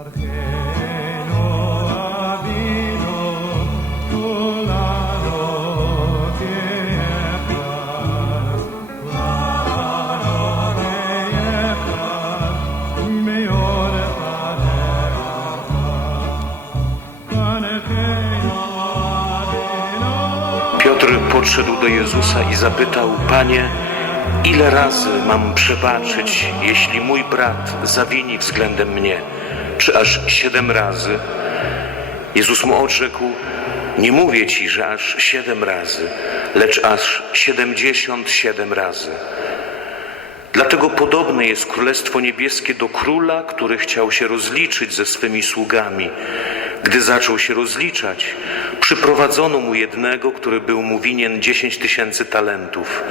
Piotr podszedł do Jezusa i zapytał: Panie, ile razy mam przebaczyć, jeśli mój brat zawini względem mnie? Czy aż siedem razy? Jezus mu odrzekł: Nie mówię ci, że aż siedem razy, lecz aż siedemdziesiąt siedem razy. Dlatego podobne jest Królestwo Niebieskie do króla, który chciał się rozliczyć ze swymi sługami. Gdy zaczął się rozliczać, przyprowadzono mu jednego, który był mu winien dziesięć tysięcy talentów.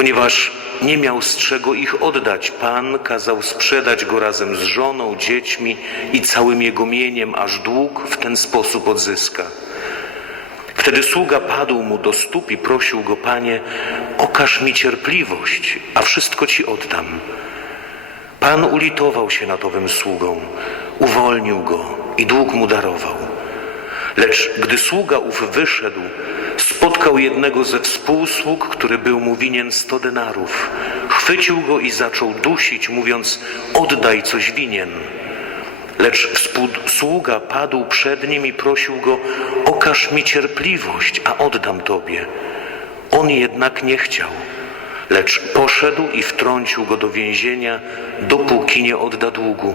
Ponieważ nie miał z czego ich oddać, Pan kazał sprzedać go razem z żoną, dziećmi i całym jego mieniem, aż dług w ten sposób odzyska. Wtedy sługa padł mu do stóp i prosił go, Panie, okaż mi cierpliwość, a wszystko ci oddam. Pan ulitował się nad owym sługą, uwolnił go i dług mu darował. Lecz gdy sługa ów wyszedł, spotkał jednego ze współsług, który był mu winien sto denarów. Chwycił go i zaczął dusić, mówiąc, oddaj coś winien. Lecz współsługa padł przed nim i prosił go, okaż mi cierpliwość, a oddam tobie. On jednak nie chciał, lecz poszedł i wtrącił go do więzienia, dopóki nie odda długu.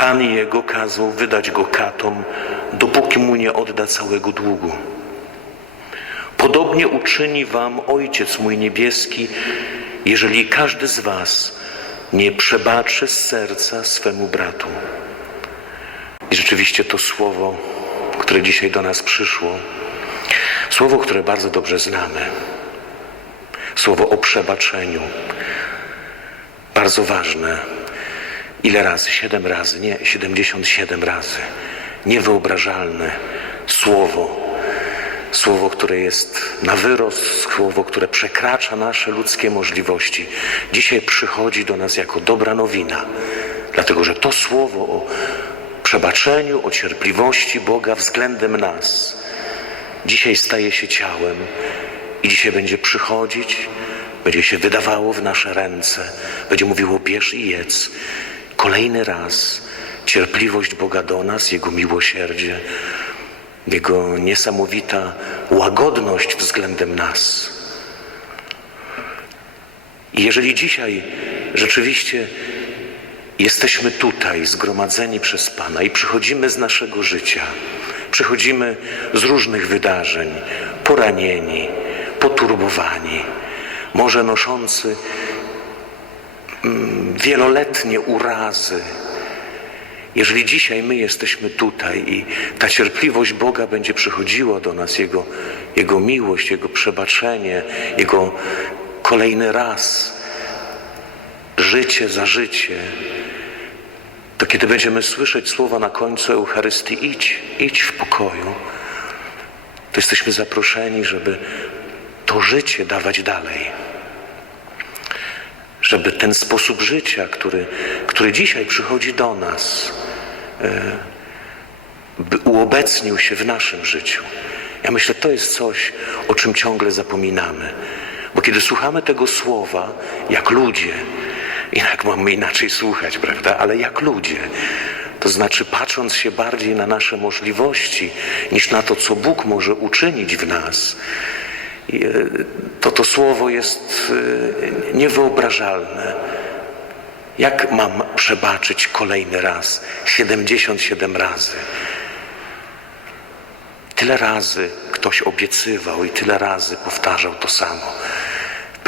pan jego kazał wydać go katom, dopóki mu nie odda całego długu. Podobnie uczyni wam Ojciec mój niebieski, jeżeli każdy z was nie przebaczy z serca swemu bratu. I rzeczywiście to słowo, które dzisiaj do nas przyszło, słowo, które bardzo dobrze znamy, słowo o przebaczeniu, bardzo ważne. Ile razy? Siedem razy, nie, siedemdziesiąt siedem razy. Niewyobrażalne słowo. Słowo, które jest na wyrost, słowo, które przekracza nasze ludzkie możliwości. Dzisiaj przychodzi do nas jako dobra nowina, dlatego że to słowo o przebaczeniu, o cierpliwości Boga względem nas dzisiaj staje się ciałem i dzisiaj będzie przychodzić, będzie się wydawało w nasze ręce, będzie mówiło bierz i jedz. Kolejny raz cierpliwość Boga do nas, Jego miłosierdzie, Jego niesamowita łagodność względem nas. I jeżeli dzisiaj rzeczywiście jesteśmy tutaj zgromadzeni przez Pana i przychodzimy z naszego życia, przychodzimy z różnych wydarzeń, poranieni, poturbowani, może noszący mm, wieloletnie urazy. Jeżeli dzisiaj my jesteśmy tutaj i ta cierpliwość Boga będzie przychodziła do nas, Jego, Jego miłość, Jego przebaczenie, Jego kolejny raz, życie za życie, to kiedy będziemy słyszeć słowa na końcu Eucharystii, idź, idź w pokoju, to jesteśmy zaproszeni, żeby to życie dawać dalej. Żeby ten sposób życia, który, który dzisiaj przychodzi do nas, e, by uobecnił się w naszym życiu. Ja myślę, to jest coś, o czym ciągle zapominamy. Bo kiedy słuchamy tego słowa, jak ludzie, jak mamy inaczej słuchać, prawda? Ale jak ludzie, to znaczy patrząc się bardziej na nasze możliwości niż na to, co Bóg może uczynić w nas, to to słowo jest e, niewyobrażalne. Jak mam przebaczyć kolejny raz, 77 razy? Tyle razy ktoś obiecywał i tyle razy powtarzał to samo.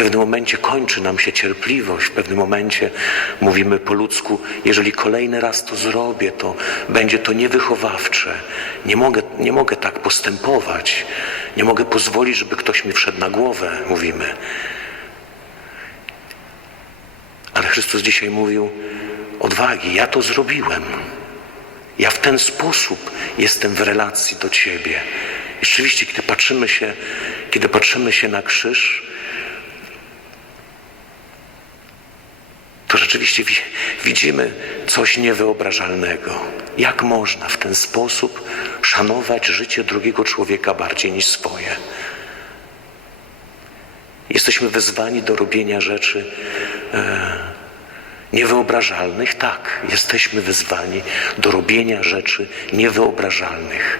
pewnym momencie kończy nam się cierpliwość, w pewnym momencie mówimy po ludzku, jeżeli kolejny raz to zrobię, to będzie to niewychowawcze. Nie mogę, nie mogę tak postępować. Nie mogę pozwolić, żeby ktoś mi wszedł na głowę, mówimy. Ale Chrystus dzisiaj mówił, odwagi, ja to zrobiłem. Ja w ten sposób jestem w relacji do Ciebie. I rzeczywiście, kiedy patrzymy się, kiedy patrzymy się na krzyż, to rzeczywiście wi- widzimy coś niewyobrażalnego. Jak można w ten sposób szanować życie drugiego człowieka bardziej niż swoje? Jesteśmy wezwani do robienia rzeczy e, niewyobrażalnych. Tak, jesteśmy wezwani do robienia rzeczy niewyobrażalnych.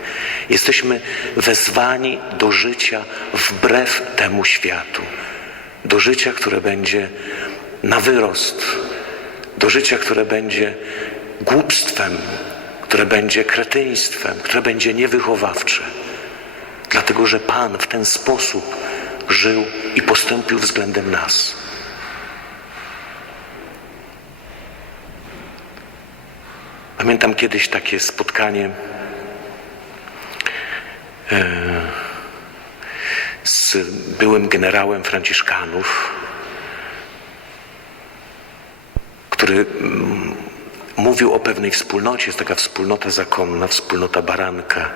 Jesteśmy wezwani do życia wbrew temu światu. Do życia, które będzie na wyrost. Do życia, które będzie głupstwem, które będzie kretyństwem, które będzie niewychowawcze. Dlatego, że Pan w ten sposób żył i postąpił względem nas. Pamiętam kiedyś takie spotkanie e, z byłym generałem Franciszkanów, który mm, mówił o pewnej wspólnocie. Jest taka wspólnota zakonna, wspólnota baranka,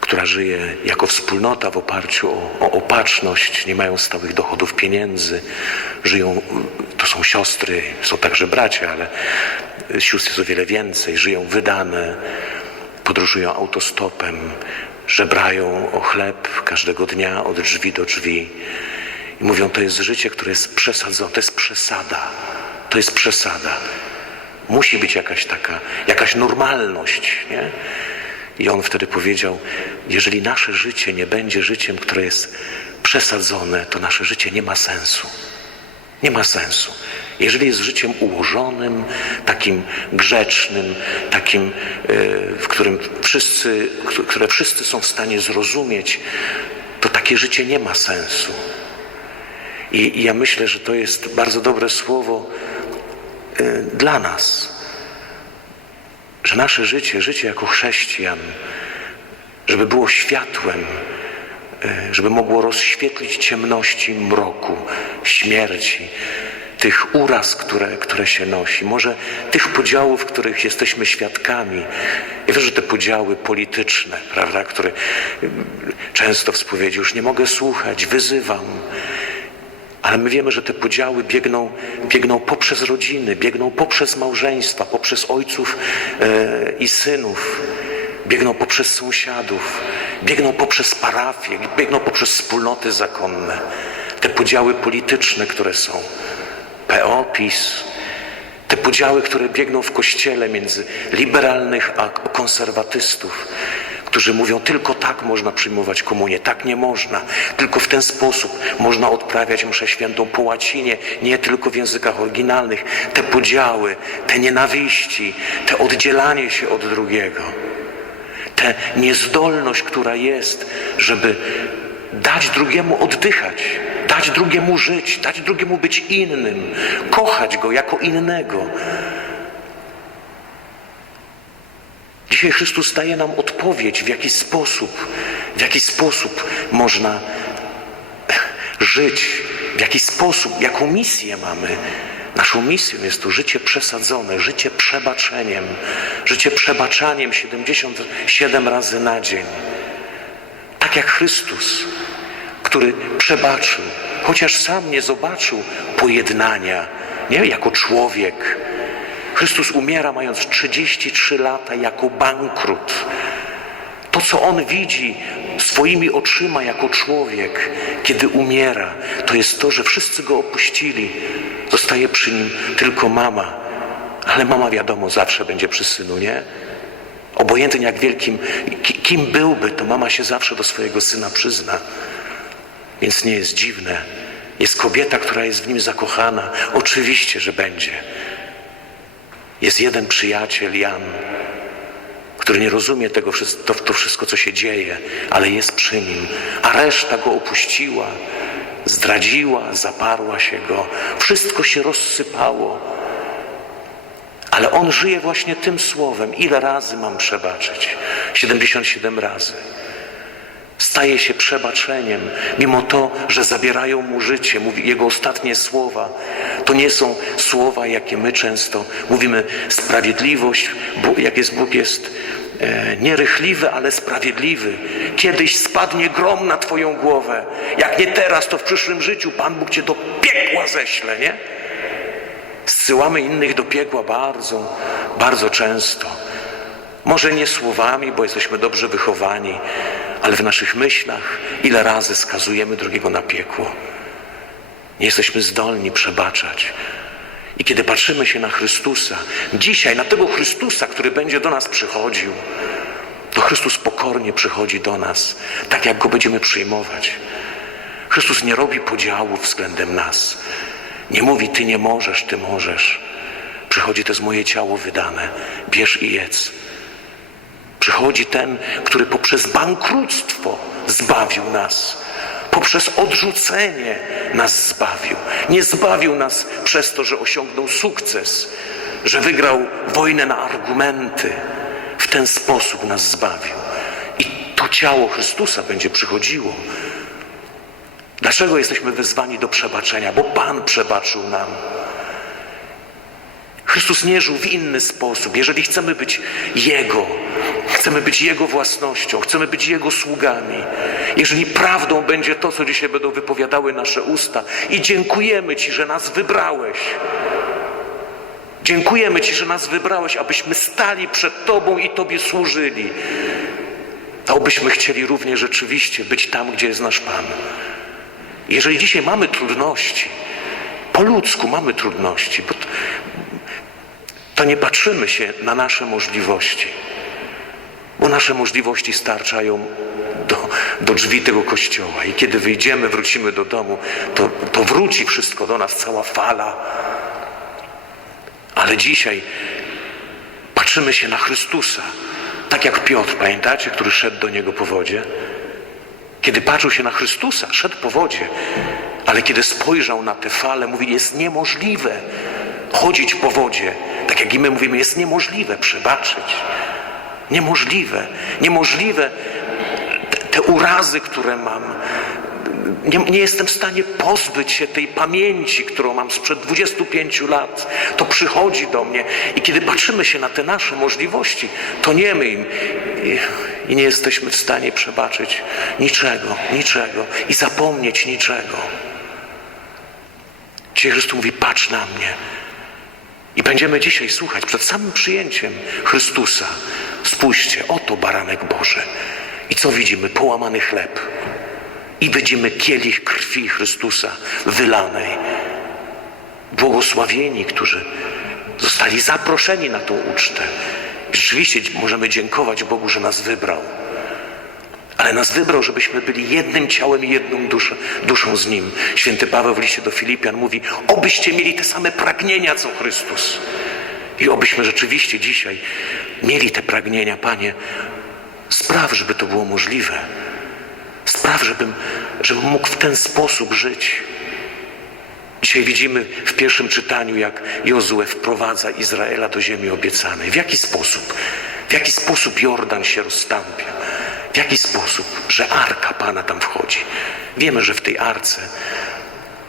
która żyje jako wspólnota w oparciu o, o opatrzność, nie mają stałych dochodów pieniędzy, żyją, to są siostry, są także bracia, ale sióstr jest o wiele więcej, żyją wydane, podróżują autostopem, żebrają o chleb każdego dnia od drzwi do drzwi. I mówią, to jest życie, które jest przesadzone, to jest przesada, to jest przesada. Musi być jakaś taka, jakaś normalność, nie? I on wtedy powiedział, jeżeli nasze życie nie będzie życiem, które jest przesadzone, to nasze życie nie ma sensu. Nie ma sensu. Jeżeli jest życiem ułożonym, takim grzecznym, takim, e, w którym wszyscy, które wszyscy są w stanie zrozumieć, to takie życie nie ma sensu. I, i ja myślę, że to jest bardzo dobre słowo dla nas że nasze życie, życie jako chrześcijan, żeby było światłem, e, żeby mogło rozświetlić ciemności mroku, śmierci, tych uraz, które, które się nosi, może tych podziałów, których jesteśmy świadkami. Ja wiem, że te podziały polityczne, prawda, które mm, często w spowiedzi już nie mogę słuchać, wyzywam, ale my wiemy, że te podziały biegną, biegną poprzez rodziny, biegną poprzez małżeństwa, poprzez ojców e, i synów, biegną poprzez sąsiadów, biegną poprzez parafie, biegną poprzez wspólnoty zakonne. Te podziały polityczne, które są, PO, PiS, te podziały, które biegną w kościele między liberalnych a konserwatystów, którzy mówią, tylko tak można przyjmować komunię, tak nie można. Tylko w ten sposób można odprawiać mszę świętą po łacinie, nie tylko w językach oryginalnych. Te podziały, te nienawiści, te oddzielanie się od drugiego, tę niezdolność, która jest, żeby dać drugiemu oddychać, dać drugiemu żyć, dać drugiemu być innym, kochać go jako innego. Dzisiaj Chrystus daje nam odpowiedź, w jaki sposób, w jaki sposób można żyć, w jaki sposób, jaką misję mamy. Naszą misją jest to życie przesadzone, życie przebaczeniem, życie przebaczaniem 77 razy na dzień. Tak jak Chrystus, który przebaczył, chociaż sam nie zobaczył pojednania, nie jako człowiek, Chrystus umiera mając 33 lata jako bankrut. To, co On widzi swoimi oczyma jako człowiek, kiedy umiera, to jest to, że wszyscy Go opuścili. Zostaje przy Nim tylko mama. Ale mama wiadomo, zawsze będzie przy synu, nie? Obojętnie jak wielkim, kim byłby, to mama się zawsze do swojego syna przyzna. Więc nie jest dziwne. Jest kobieta, która jest w nim zakochana. Oczywiście, że będzie. Jest jeden przyjaciel, Jan, który nie rozumie tego, to, to wszystko, co się dzieje, ale jest przy nim, a reszta go opuściła. zdradziła, zaparła się go, wszystko się rozsypało. Ale on żyje właśnie tym słowem. Ile razy mam przebaczyć? 77 razy. Staje się przebaczeniem, mimo to, że zabierają mu życie. Mówi jego ostatnie słowa. To nie są słowa, jakie my często mówimy. Sprawiedliwość, Bóg, jak jest Bóg, jest e, nierychliwy, ale sprawiedliwy. Kiedyś spadnie grom na Twoją głowę. Jak nie teraz, to w przyszłym życiu Pan Bóg Cię do piekła ześle, nie? Zsyłamy innych do piekła bardzo, bardzo często. Może nie słowami, bo jesteśmy dobrze wychowani, ale w naszych myślach ile razy skazujemy drugiego na piekło. Nie jesteśmy zdolni przebaczać. I kiedy patrzymy się na Chrystusa, dzisiaj na tego Chrystusa, który będzie do nas przychodził, to Chrystus pokornie przychodzi do nas, tak jak go będziemy przyjmować. Chrystus nie robi podziałów względem nas. Nie mówi, ty nie możesz, ty możesz. Przychodzi, to jest moje ciało wydane, bierz i jedz. Przychodzi ten, który poprzez bankructwo zbawił nas. Poprzez odrzucenie nas zbawił. Nie zbawił nas przez to, że osiągnął sukces, że wygrał wojnę na argumenty. W ten sposób nas zbawił. I to ciało Chrystusa będzie przychodziło. Dlaczego jesteśmy wezwani do przebaczenia? Bo Pan przebaczył nam. Chrystus nie żył w inny sposób. Jeżeli chcemy być Jego, chcemy być Jego własnością, chcemy być Jego sługami, jeżeli prawdą będzie to, co dzisiaj będą wypowiadały nasze usta i dziękujemy Ci, że nas wybrałeś. Dziękujemy Ci, że nas wybrałeś, abyśmy stali przed Tobą i Tobie służyli. Obyśmy chcieli również rzeczywiście być tam, gdzie jest nasz Pan. Jeżeli dzisiaj mamy trudności, po ludzku mamy trudności, bo to, nie patrzymy się na nasze możliwości, bo nasze możliwości starczają do, do drzwi tego kościoła i kiedy wyjdziemy, wrócimy do domu, to, to wróci wszystko do nas, cała fala. Ale dzisiaj patrzymy się na Chrystusa, tak jak Piotr, pamiętacie, który szedł do Niego po wodzie? Kiedy patrzył się na Chrystusa, szedł po wodzie, ale kiedy spojrzał na te fale, mówi, jest niemożliwe chodzić po wodzie, tak jak i my mówimy, jest niemożliwe przebaczyć. Niemożliwe, niemożliwe te, te urazy, które mam. Nie, nie jestem w stanie pozbyć się tej pamięci, którą mam sprzed 25 lat. To przychodzi do mnie i kiedy patrzymy się na te nasze możliwości, to nie my im i, i nie jesteśmy w stanie przebaczyć niczego, niczego i zapomnieć niczego. Dzisiaj Chrystus mówi, patrz na mnie. I będziemy dzisiaj słuchać przed samym przyjęciem Chrystusa. Spójrzcie, oto baranek Boży. I co widzimy? Połamany chleb. I widzimy kielich krwi Chrystusa wylanej. Błogosławieni, którzy zostali zaproszeni na tą ucztę. Rzeczywiście możemy dziękować Bogu, że nas wybrał. Ale nas wybrał, żebyśmy byli jednym ciałem i jedną duszą, duszą z Nim. Święty Paweł w liście do Filipian mówi, obyście mieli te same pragnienia, co Chrystus. I obyśmy rzeczywiście dzisiaj mieli te pragnienia, Panie. Spraw, żeby to było możliwe. Spraw, żebym, żebym mógł w ten sposób żyć. Dzisiaj widzimy w pierwszym czytaniu, jak Jozue wprowadza Izraela do ziemi obiecanej. W jaki sposób? W jaki sposób Jordan się rozstąpia? W jaki sposób? Że arka Pana tam wchodzi. Wiemy, że w tej arce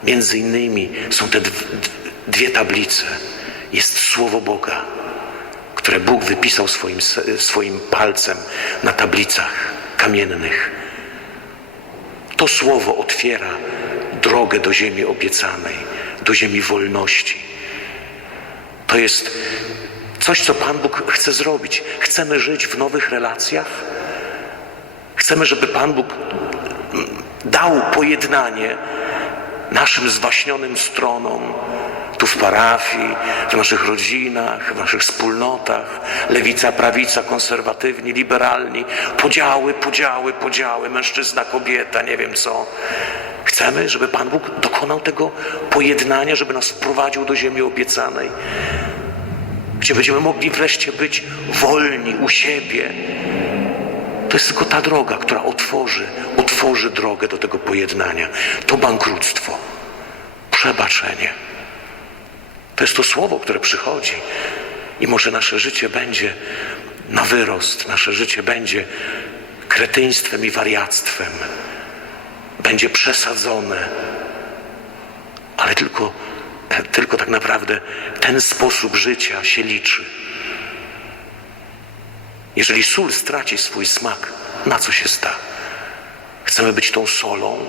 między innymi są te dw- dwie tablice. Jest Słowo Boga, które Bóg wypisał swoim, swoim palcem na tablicach kamiennych. To słowo otwiera drogę do ziemi obiecanej, do ziemi wolności. To jest coś, co Pan Bóg chce zrobić. Chcemy żyć w nowych relacjach. Chcemy, żeby Pan Bóg dał pojednanie naszym zwaśnionym stronom, tu w parafii, w naszych rodzinach, w naszych wspólnotach, lewica, prawica, konserwatywni, liberalni, podziały, podziały, podziały, mężczyzna, kobieta, nie wiem co. Chcemy, żeby Pan Bóg dokonał tego pojednania, żeby nas wprowadził do ziemi obiecanej, gdzie będziemy mogli wreszcie być wolni u siebie, To jest tylko ta droga, która otworzy, otworzy drogę do tego pojednania. To bankructwo, przebaczenie. To jest to słowo, które przychodzi. I może nasze życie będzie na wyrost, nasze życie będzie kretyństwem i wariactwem. Będzie przesadzone. Ale tylko, tylko tak naprawdę ten sposób życia się liczy. Jeżeli sól straci swój smak, na co się sta? Chcemy być tą solą,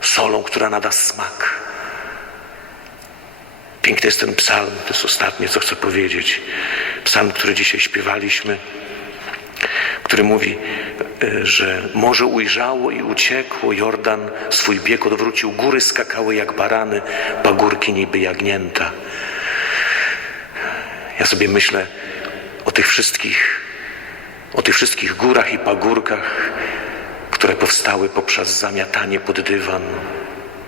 solą, która nada smak. Piękny jest ten psalm, to jest ostatnie, co chcę powiedzieć. Psalm, który dzisiaj śpiewaliśmy, który mówi, e, że morze ujrzało i uciekło, Jordan swój bieg odwrócił, góry skakały jak barany, pagórki niby jagnięta. Ja sobie myślę tych wszystkich, o tych wszystkich górach i pagórkach, które powstały poprzez zamiatanie pod dywan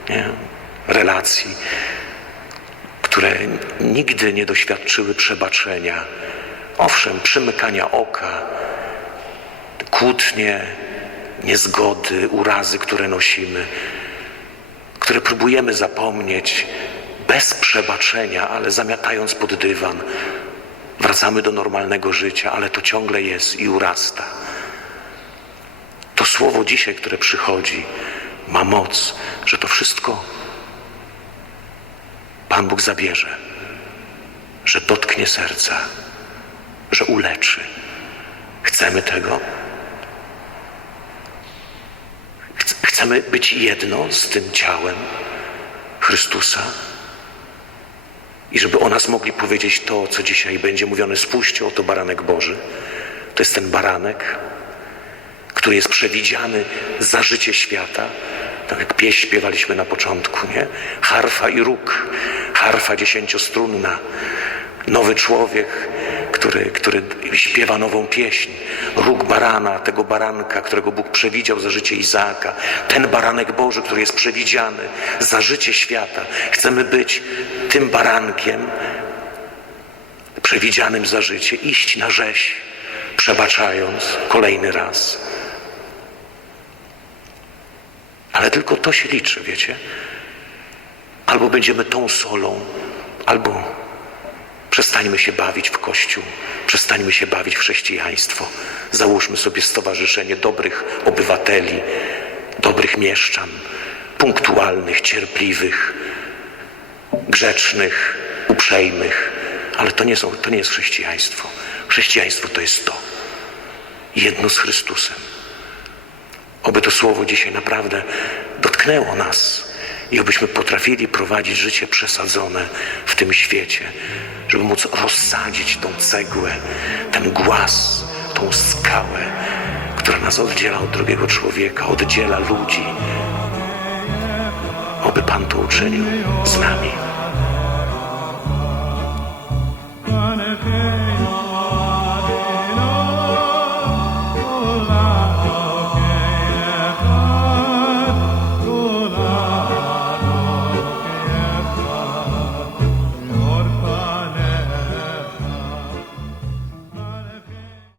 nie? relacji, które nigdy nie doświadczyły przebaczenia. Owszem, przymykania oka, kłótnie, niezgody, urazy, które nosimy, które próbujemy zapomnieć bez przebaczenia, ale zamiatając pod dywan. Wracamy do normalnego życia, ale to ciągle jest i urasta. To słowo dzisiaj, które przychodzi, ma moc, że to wszystko Pan Bóg zabierze, że dotknie serca, że uleczy. Chcemy tego. Chc- Chcemy być jedno z tym ciałem Chrystusa. I żeby o nas mogli powiedzieć to, co dzisiaj będzie mówione, spójrzcie, oto baranek Boży. To jest ten baranek, który jest przewidziany za życie świata. Tak jak pieśń śpiewaliśmy na początku, nie? Harfa i róg, harfa dziesięciostrunna. Nowy człowiek, który, który śpiewa nową pieśń. Róg barana, tego baranka, którego Bóg przewidział za życie Izaaka. Ten baranek Boży, który jest przewidziany za życie świata. Chcemy być tym barankiem, przewidzianym za życie, iść na rzeź, przebaczając kolejny raz. Ale tylko to się liczy, wiecie? Albo będziemy tą solą, albo przestańmy się bawić w Kościół, przestańmy się bawić w chrześcijaństwo. Załóżmy sobie stowarzyszenie dobrych obywateli, dobrych mieszczan, punktualnych, cierpliwych, grzecznych, uprzejmych. Ale to nie, są, to nie jest chrześcijaństwo. Chrześcijaństwo to jest to. Jedno z Chrystusem. Oby to słowo dzisiaj naprawdę dotknęło nas i obyśmy potrafili prowadzić życie przesadzone w tym świecie, żeby móc rozsadzić tą cegłę, ten głaz, tą skałę, która nas oddziela od drugiego człowieka, oddziela ludzi. Oby Pan to uczynił z nami.